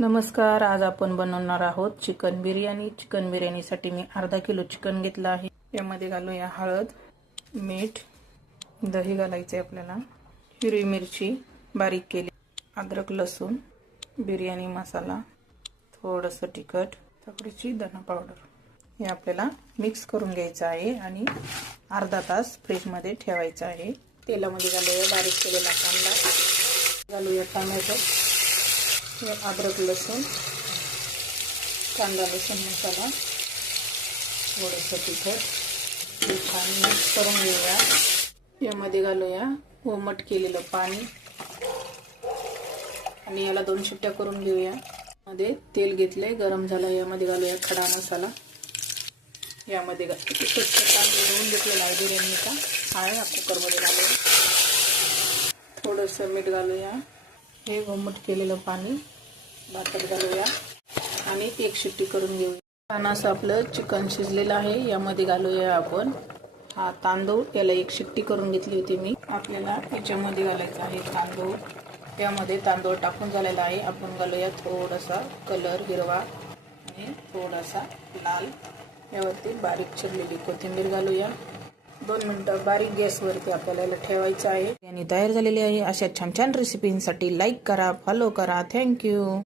नमस्कार, आज आपण बनवणार आहोत चिकन बिर्याणी। चिकन बिर्याणीसाठी मी अर्धा किलो चिकन घेतलं आहे। यामध्ये घालूया हळद, मीठ, दही घालायचे आपल्याला, हिरवी मिरची बारीक केली, अद्रक लसूण, बिर्याणी मसाला, थोडंसं तिखट, थोडीशी धना पावडर हे आपल्याला मिक्स करून घ्यायचं आहे आणि अर्धा तास फ्रीजमध्ये ठेवायचं आहे। तेलामध्ये घालूया बारीक केलेला कांदा, घालूया टोमॅटो, अद्रक लसूण, कांदा लसूण मसाला, थोडंसं तिखट हे छान मिक्स करून घेऊया। यामध्ये घालूया कोमट केलेलं पाणी आणि याला 2 शिट्ट्या करून घेऊया। मध्ये तेल घेतले, गरम झालं, यामध्ये घालूया खडा मसाला, यामध्ये स्वच्छ तांदूळ धुवून घेतलेला आहे बिर्याणीचा, हा कुकरमध्ये घालूया, थोडंसं मीठ घालूया, हे कोमट केलेलं पाणी भातात घालूया आणि 1 शिट्टी करून घेऊया। छान असं आपलं चिकन शिजलेलं आहे। यामध्ये घालूया आपण हा तांदूळ, याला 1 शिट्टी करून घेतली होती मी। आपल्याला याच्यामध्ये घालायचा आहे तांदूळ, यामध्ये तांदूळ टाकून झालेला आहे। आपण घालूया थोडासा कलर हिरवा आणि थोडासा लाल, यावरती बारीक चिरलेली कोथिंबीर घालूया। 2 मिनिटं बारीक गॅसवरती आपल्याला ठेवायचं आहे। बिर्याणी तयार झालेली आहे। अशा छान छान रेसिपींसाठी लाईक करा, फॉलो करा। थँक्यू।